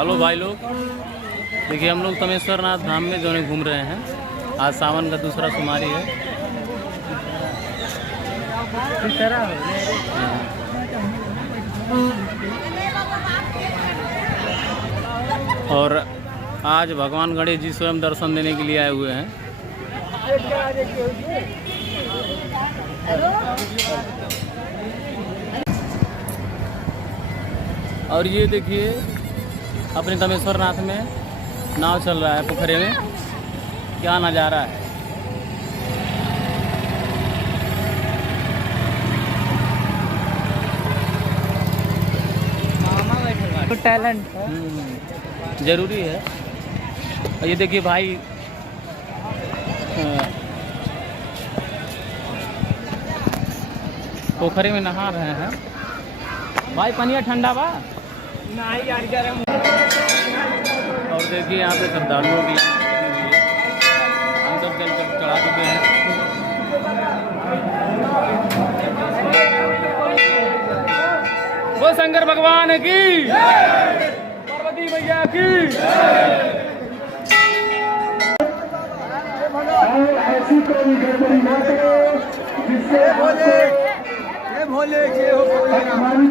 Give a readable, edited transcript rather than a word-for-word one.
Hello भाई लोग, देखिए हम लोग तमेश्वर नाथ धाम में जो है घूम रहे हैं। आज सावन का दूसरा सोमवारी है। और आज भगवान गणेश जी स्वयं दर्शन देने के लिए आए हुए हैं। और ये देखिए अपने तमेश्वर नाथ में नाव चल रहा है पोखरे में, क्या नज़ारा है। तो टैलेंट जरूरी है। और ये देखिए भाई पोखरे में नहा रहे हैं। भाई पानी ठंडा बा नहीं यार गरम। और देखिए यहाँ पे श्रद्धालुओं की लाइन लगी हुई है। हम सब जल चढ़ा चुके हैं। वो शंकर भगवान की, पार्वती मैया की। ऐसी कोई गड़बड़ी ना करो जिससे भोले हमारी